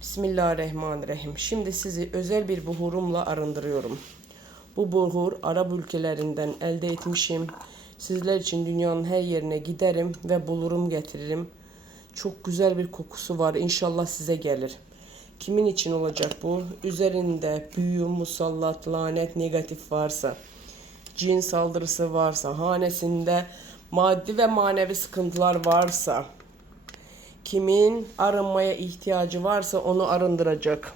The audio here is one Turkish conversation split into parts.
Bismillahirrahmanirrahim. Şimdi sizi özel bir buhurumla arındırıyorum. Bu buhur Arap ülkelerinden elde etmişim. Sizler için dünyanın her yerine giderim ve bulurum getiririm. Çok güzel bir kokusu var. İnşallah size gelir. Kimin için olacak bu? Üzerinde büyü, musallat, lanet, negatif varsa, cin saldırısı varsa, hanesinde maddi ve manevi sıkıntılar varsa, kimin arınmaya ihtiyacı varsa onu arındıracak.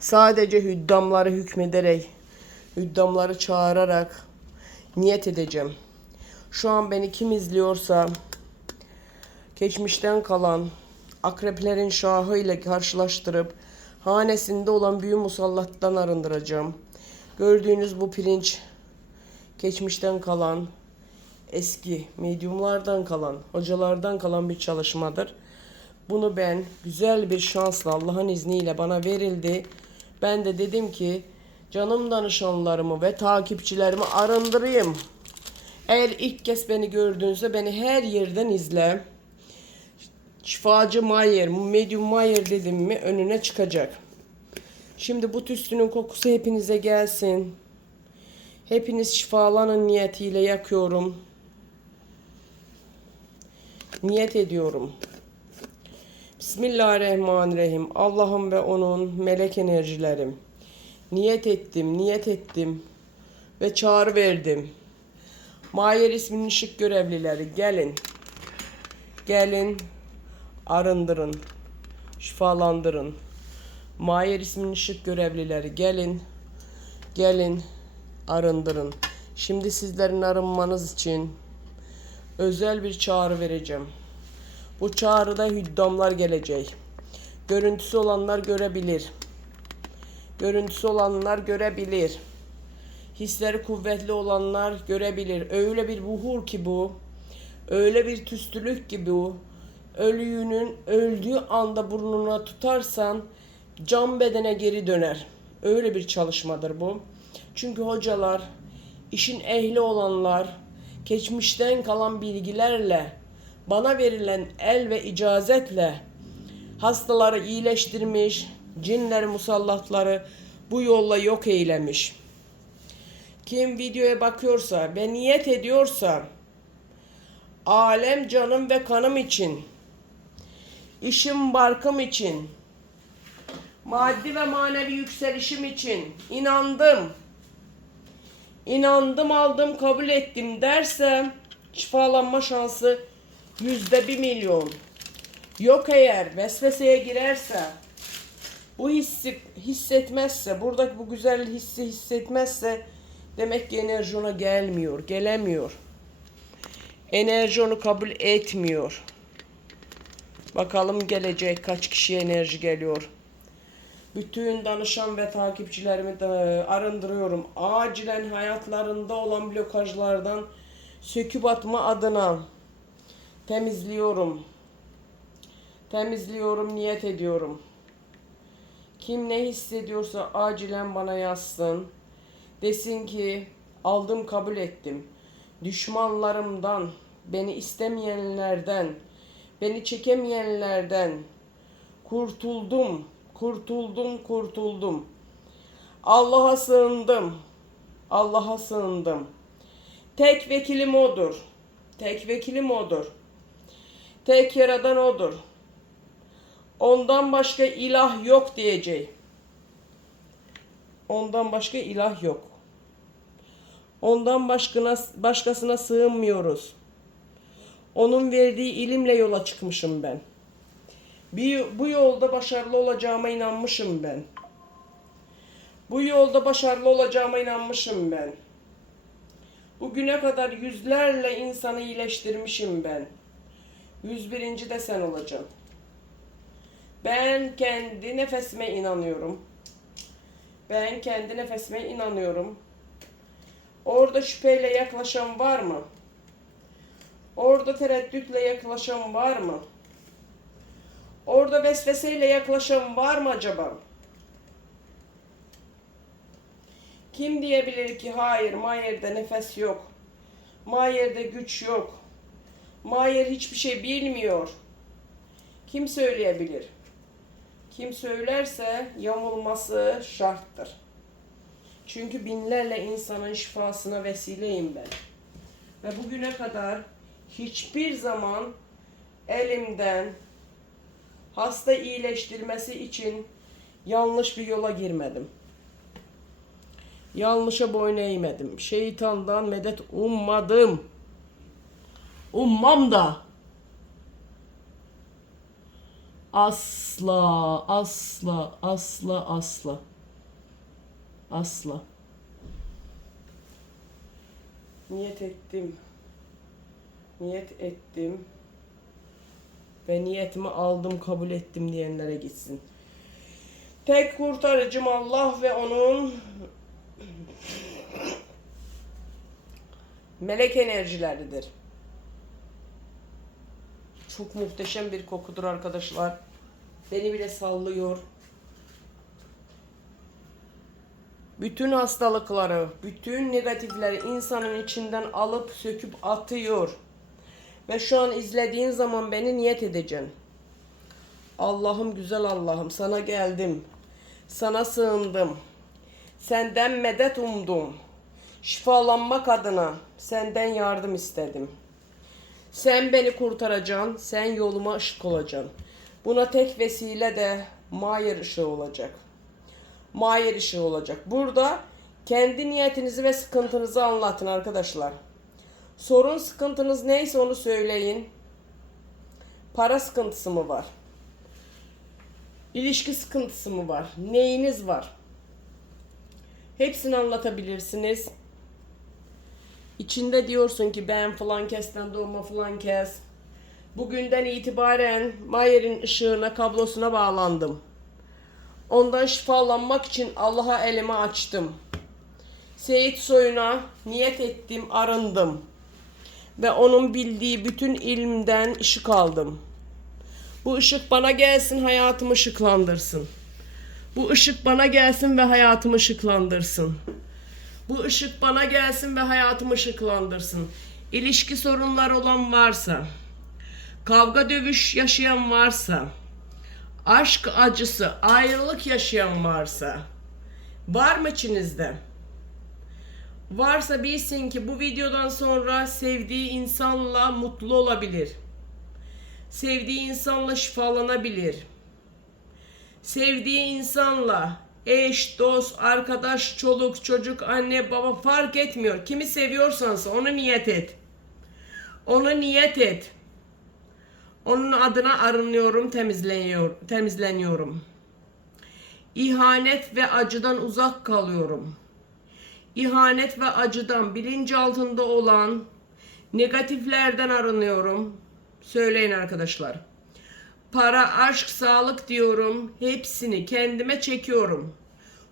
Sadece hüddamları hükmederek, hüddamları çağırarak niyet edeceğim. Şu an beni kim izliyorsa geçmişten kalan akreplerin şahı ile karşılaştırıp hanesinde olan büyü musallattan arındıracağım. Gördüğünüz bu pirinç geçmişten kalan eski medyumlardan kalan, hocalardan kalan bir çalışmadır. Bunu ben güzel bir şansla Allah'ın izniyle bana verildi. Ben de dedim ki canım danışanlarımı ve takipçilerimi arındırayım. Eğer ilk kez beni gördüğünüzde beni her yerden izle. Şifacı Mayer, Medium Mayer dedim mi önüne çıkacak. Şimdi bu tüstünün kokusu hepinize gelsin. Hepiniz şifalanın niyetiyle yakıyorum. Niyet ediyorum. Bismillahirrahmanirrahim. Allah'ım ve onun melek enerjilerim. Niyet ettim, niyet ettim ve çağrı verdim. Mayer isminin ışık görevlileri gelin. Gelin arındırın. Şifalandırın. Mayer isminin ışık görevlileri gelin. Gelin arındırın. Şimdi sizlerin arınmanız için özel bir çağrı vereceğim. Bu çağrıda hüddamlar gelecek. Görüntüsü olanlar görebilir. Görüntüsü olanlar görebilir. Hisleri kuvvetli olanlar görebilir. Öyle bir buhur ki bu. Öyle bir tüstülük ki bu. Ölüyünün öldüğü anda burnuna tutarsan can bedene geri döner. Öyle bir çalışmadır bu. Çünkü hocalar, işin ehli olanlar, geçmişten kalan bilgilerle, bana verilen el ve icazetle hastaları iyileştirmiş, cinleri musallatları bu yolla yok eylemiş. Kim videoya bakıyorsa ve niyet ediyorsa alem canım ve kanım için, işim barkım için, maddi ve manevi yükselişim için inandım. İnandım, aldım, kabul ettim dersem şifalanma şansı yüzde bir milyon. Yok eğer vesveseye girerse, bu hissi hissetmezse, buradaki bu güzel hissi hissetmezse demek ki enerji ona gelmiyor, gelemiyor. Enerji onu kabul etmiyor. Bakalım gelecek kaç kişiye enerji geliyor. Bütün danışan ve takipçilerimi de arındırıyorum. Acilen hayatlarında olan blokajlardan söküp atma adına temizliyorum. Temizliyorum, niyet ediyorum. Kim ne hissediyorsa acilen bana yazsın. Desin ki aldım kabul ettim. Düşmanlarımdan, beni istemeyenlerden, beni çekemeyenlerden kurtuldum, kurtuldum, kurtuldum. Allah'a sığındım. Allah'a sığındım. Tek vekilim odur. Tek vekilim odur. Tek yaradan odur. Ondan başka ilah yok diyecek. Ondan başka ilah yok. Ondan başkına, başkasına sığınmıyoruz. Onun verdiği ilimle yola çıkmışım ben. Bir, bu yolda başarılı olacağıma inanmışım ben. Bu yolda başarılı olacağıma inanmışım ben. Bugüne kadar yüzlerle insanı iyileştirmişim ben. 101. de sen olacaksın. Ben kendi nefesime inanıyorum. Ben kendi nefesime inanıyorum. Orada şüpheyle yaklaşan var mı? Orada tereddütle yaklaşan var mı? Orada vesveseyle yaklaşan var mı acaba? Kim diyebilir ki hayır Mayer'de nefes yok. Mayer'de güç yok. Mayer hiçbir şey bilmiyor. Kim söyleyebilir? Kim söylerse yamulması şarttır. Çünkü binlerle insanın şifasına vesileyim ben. Ve bugüne kadar hiçbir zaman elimden hasta iyileştirmesi için yanlış bir yola girmedim. Yanlışa boyun eğmedim. Şeytandan medet ummadım. Ummam da. Asla, asla, asla, asla. Asla. Niyet ettim. Niyet ettim. Ve niyetimi aldım, kabul ettim diyenlere gitsin. Tek kurtarıcım Allah ve onun melek enerjileridir. Çok muhteşem bir kokudur arkadaşlar. Beni bile sallıyor. Bütün hastalıkları, bütün negatifleri insanın içinden alıp söküp atıyor. Ve şu an izlediğin zaman beni niyet edeceksin. Allah'ım güzel Allah'ım sana geldim. Sana sığındım. Senden medet umdum. Şifalanmak adına senden yardım istedim. Sen beni kurtaracaksın, sen yoluma ışık olacaksın. Buna tek vesile de Mayer ışığı olacak. Mayer ışığı olacak. Burada kendi niyetinizi ve sıkıntınızı anlatın arkadaşlar. Sorun sıkıntınız neyse onu söyleyin. Para sıkıntısı mı var? İlişki sıkıntısı mı var? Neyiniz var? Hepsini anlatabilirsiniz. İçinde diyorsun ki ben falan kesten doğma falan kes. Bugünden itibaren Mayer'in ışığına, kablosuna bağlandım. Ondan şifalanmak için Allah'a elimi açtım. Seyit soyuna niyet ettim, arındım. Ve onun bildiği bütün ilimden ışık aldım. Bu ışık bana gelsin, hayatımı ışıklandırsın. Bu ışık bana gelsin ve hayatımı ışıklandırsın. Bu ışık bana gelsin ve hayatımı ışıklandırsın. İlişki sorunları olan varsa, kavga dövüş yaşayan varsa, aşk acısı, ayrılık yaşayan varsa, var mı içinizde? Varsa bilsin ki bu videodan sonra sevdiği insanla mutlu olabilir. Sevdiği insanla şifalanabilir. Sevdiği insanla eş, dost, arkadaş, çoluk, çocuk, anne, baba fark etmiyor. Kimi seviyorsanız onu niyet et. Onu niyet et. Onun adına arınıyorum, temizleniyor, temizleniyorum. İhanet ve acıdan uzak kalıyorum. İhanet ve acıdan bilinç altında olan negatiflerden arınıyorum. Söyleyin arkadaşlar. Para, aşk, sağlık diyorum. Hepsini kendime çekiyorum.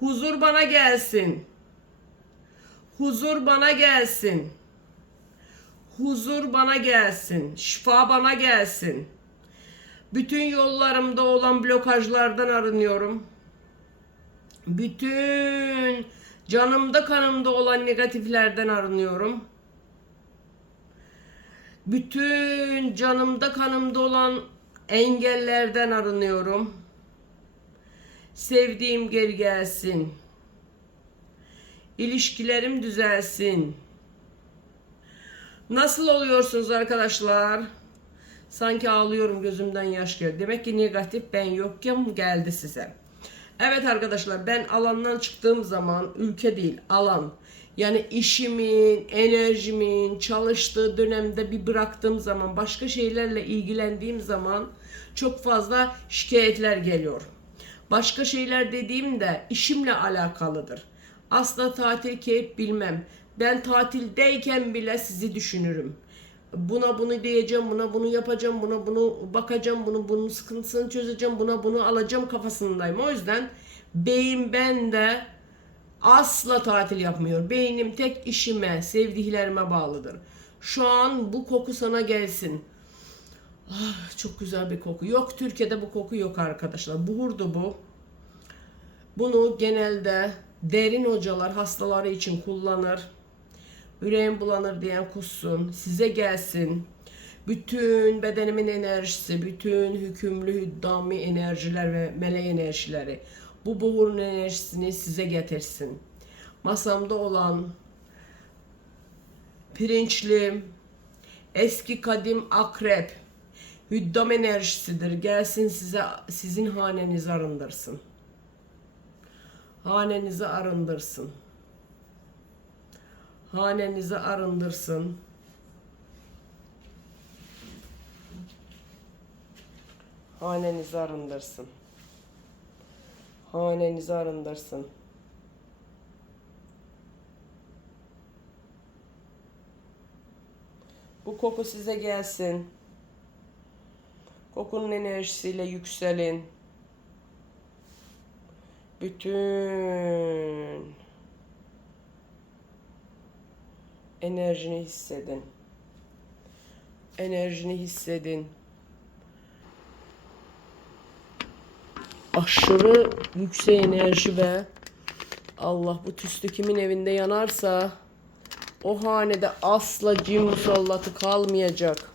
Huzur bana gelsin. Huzur bana gelsin. Huzur bana gelsin. Şifa bana gelsin. Bütün yollarımda olan blokajlardan arınıyorum. Bütün canımda kanımda olan negatiflerden arınıyorum. Bütün canımda kanımda olan engellerden arınıyorum. Sevdiğim geri gelsin. İlişkilerim düzelsin. Nasıl oluyorsunuz arkadaşlar? Sanki ağlıyorum gözümden yaş geliyor. Demek ki negatif ben yokken geldi size. Evet arkadaşlar ben alandan çıktığım zaman ülke değil alan. Yani işimin, enerjimin çalıştığı dönemde bir bıraktığım zaman başka şeylerle ilgilendiğim zaman çok fazla şikayetler geliyor. Başka şeyler dediğimde işimle alakalıdır. Asla tatil keyif bilmem. Ben tatildeyken bile sizi düşünürüm. Buna bunu diyeceğim, buna bunu yapacağım, buna bunu bakacağım, bunu bunun sıkıntısını çözeceğim, buna bunu alacağım kafasındayım. O yüzden beyin bende asla tatil yapmıyor. Beynim tek işime, sevdiklerime bağlıdır. Şu an bu koku sana gelsin. Ah, çok güzel bir koku. Yok Türkiye'de bu koku yok arkadaşlar. Buhurdu bu. Bunu genelde derin hocalar hastaları için kullanır. Yüreğim bulanır diyen kussun. Size gelsin. Bütün bedenimin enerjisi, bütün hükümlü hüddami enerjiler ve melek enerjileri bu buhurun enerjisini size getirsin. Masamda olan pirinçli, eski kadim akrep, hüddam enerjisidir. Gelsin size sizin hanenizi arındırsın. Hanenizi arındırsın. Hanenizi arındırsın. Hanenizi arındırsın. Hanenizi arındırsın. Bu koku size gelsin. Kokunun enerjisiyle yükselin. Bütün enerjini hissedin. Enerjini hissedin. Aşırı yüksek enerji ve Allah bu tüslü kimin evinde yanarsa o hanede asla cin musallatı kalmayacak.